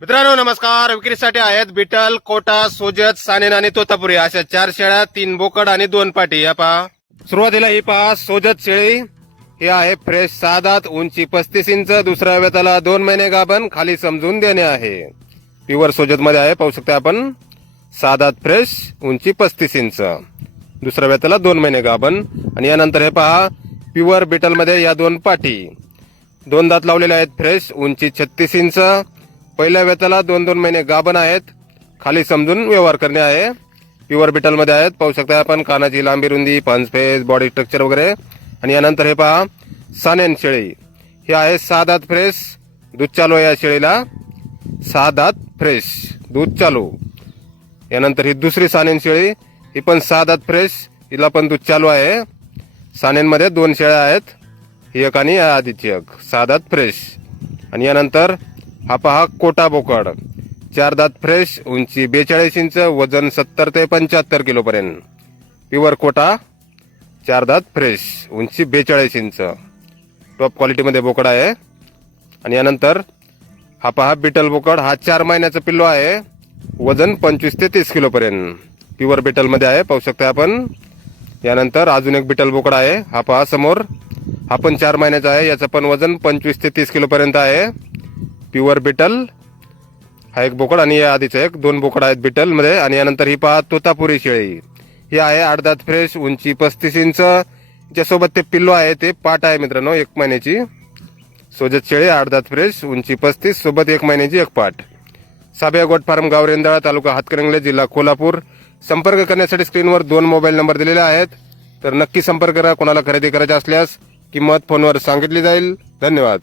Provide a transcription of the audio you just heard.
मित्रांनो नमस्कार. विक्रीसाठी आहेत बिटल कोटा सोजत सानेन आणि तोतापुरी. अशा चार शेळ्या तीन बोकड आणि दोन पाटी. या पहा. सुरुवातीला ही पहा सोजत शेळी. हे आहे फ्रेश साधात उंची पस्तीस इंच. दुसऱ्या वेताला दोन महिने गाभण खाली समजून देणे आहे. प्युअर सोजत मध्ये आहे पाहू शकता आपण. सादात फ्रेश उंची पस्तीस इंच. दुसऱ्या वेताला दोन महिने गाभण. आणि यानंतर हे पहा प्युअर बिटलमध्ये या दोन पाटी. दोन दात लावलेले आहेत फ्रेश उंची छत्तीस इंच. पहिल्या वेताला दोन दोन महिने गाभण आहेत. खाली समजून व्यवहार करणे आहे. प्युअर बिटलमध्ये आहेत. पाहू शकता आपण कानाची लांबी रुंदी पंच फेस बॉडी स्ट्रक्चर वगैरे. आणि यानंतर हे पहा सानेन शेळी. ही आहे सहा दात फ्रेश दूध चालू आहे या शेळीला. सहा दात फ्रेश दूध चालू. यानंतर ही दुसरी सानेन शेळी. ही पण सहा दात फ्रेश हिला पण दूध चालू आहे. सानेनमध्ये दोन शेळ्या आहेत. ही एक आणि या आधीची एक. सहा दात फ्रेश आणि यानंतर हा पहा कोटा बोकड. चार दात फ्रेश उंची बेचाळीस इंच वजन सत्तर ते पंच्याहत्तर किलोपर्यंत प्युअर कोटा चार दात फ्रेश उंची बेचाळीस इंच. टॉप क्वालिटीमध्ये बोकड आहे. आणि यानंतर हा पहा बिटल बोकड हा चार महिन्याचा पिल्लो आहे. वजन पंचवीस ते तीस किलोपर्यंत प्युअर बिटलमध्ये आहे पाहू शकता आपण. यानंतर अजून एक बिटल बोकड आहे. हा पहा समोर. हा पण चार महिन्याचा आहे. याचं पण वजन पंचवीस ते तीस किलोपर्यंत आहे. प्युअर बिटल. हा एक बोकड आणि या आधीचा एक दोन बोकड आहेत बिटलमध्ये. आणि यानंतर ही पहा तोतापुरी शेळी. ही आहे अर्धात फ्रेश उंची पस्तीस इंच. ज्यासोबत ते पिल्लो आहे ते पाट आहे मित्रांनो एक महिन्याची. सोजत शेळी अर्धात फ्रेश उंची पस्तीस सोबत एक महिन्याची एक पाट. साबिया गोट फार्म गाव रेंदाळा तालुका हातकरंगले जिल्हा कोल्हापूर. संपर्क करण्यासाठी स्क्रीनवर दोन मोबाईल नंबर दिलेले आहेत. तर नक्की संपर्क करा कोणाला खरेदी करायचा असल्यास किंमत फोनवर सांगितली जाईल. धन्यवाद.